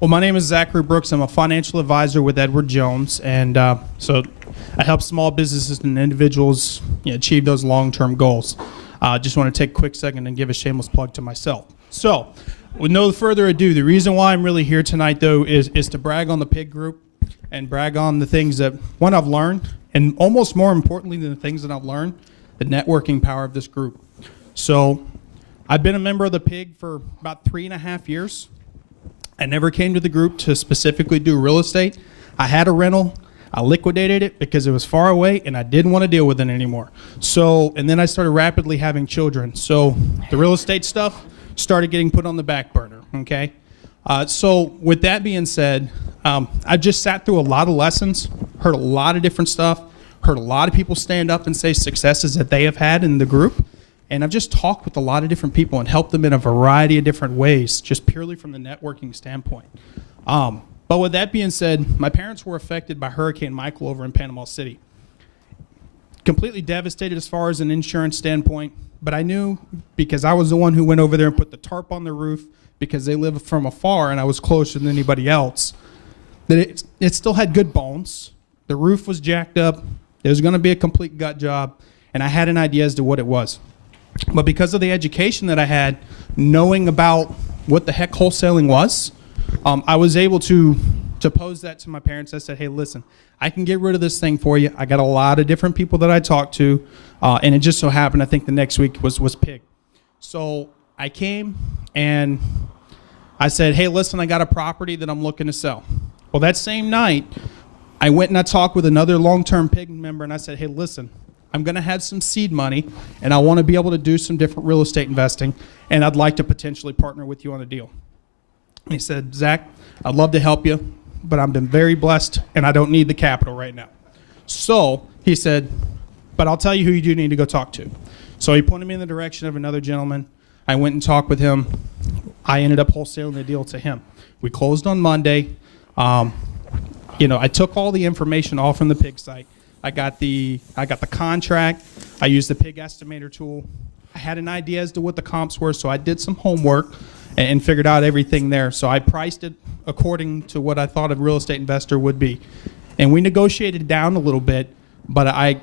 Well, my name is Zachary Brooks. I'm a financial advisor with Edward Jones, and so I help small businesses and individuals achieve those long-term goals. Just want to take a quick second and give a shameless plug to myself. So, with no further ado, the reason why I'm really here tonight, though, is to brag on the PIG group and brag on the things that, one, I've learned, and almost more importantly than the things that I've learned, the networking power of this group. So, I've been a member of the PIG for about 3.5 years. I never came to the group to specifically do real estate. I had a rental. I liquidated it because it was far away and I didn't want to deal with it anymore. So, and then I started rapidly having children. So the real estate stuff started getting put on the back burner, okay? So with that being said, I just sat through a lot of lessons, heard a lot of different stuff, heard a lot of people stand up and say successes that they have had in the group. And I've just talked with a lot of different people and helped them in a variety of different ways, just purely from the networking standpoint. But with that being said, my parents were affected by Hurricane Michael over in Panama City. Completely devastated as far as an insurance standpoint, but I knew because I was the one who went over there and put the tarp on the roof because they live from afar and I was closer than anybody else, that it still had good bones. The roof was jacked up. It was going to be a complete gut job, and I had an idea as to what it was. But because of the education that I had, knowing about what the heck wholesaling was, I was able to pose that to my parents. I said, hey, listen, I can get rid of this thing for you. I got a lot of different people that I talked to, and it just so happened, I think the next week was PIG. So I came and I said, hey, listen, I got a property that I'm looking to sell. Well, that same night, I went and I talked with another long-term PIG member, and I said, hey, listen, I'm going to have some seed money, and I want to be able to do some different real estate investing, and I'd like to potentially partner with you on a deal. And he said, Zach, I'd love to help you, but I've been very blessed, and I don't need the capital right now. So he said, but I'll tell you who you do need to go talk to. So he pointed me in the direction of another gentleman. I went and talked with him. I ended up wholesaling the deal to him. We closed on Monday. I took all the information off from the PIG site. I got the contract. I used the PIG estimator tool. I had an idea as to what the comps were, so I did some homework and figured out everything there. So I priced it according to what I thought a real estate investor would be. And we negotiated down a little bit, but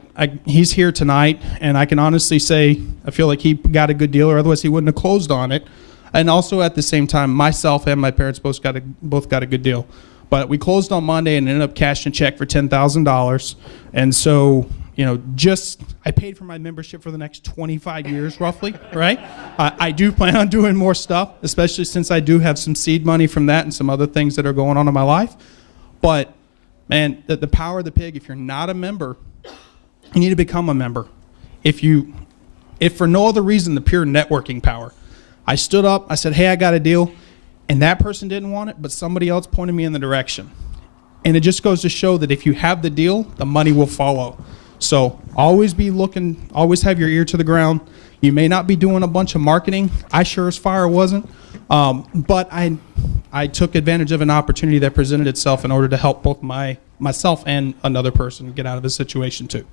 he's here tonight, and I can honestly say I feel like he got a good deal, or otherwise he wouldn't have closed on it. And also at the same time, myself and my parents both got a good deal. But we closed on Monday and ended up cashing a check for $10,000. And so, I paid for my membership for the next 25 years, roughly, right? I do plan on doing more stuff, especially since I do have some seed money from that and some other things that are going on in my life. But, man, the power of the PIG, if you're not a member, you need to become a member. If for no other reason, the pure networking power. I stood up, I said, hey, I got a deal. And that person didn't want it, but somebody else pointed me in the direction. And it just goes to show that if you have the deal, the money will follow. So always be looking, always have your ear to the ground. You may not be doing a bunch of marketing. I sure as fire wasn't. But I took advantage of an opportunity that presented itself in order to help both myself and another person get out of the situation too.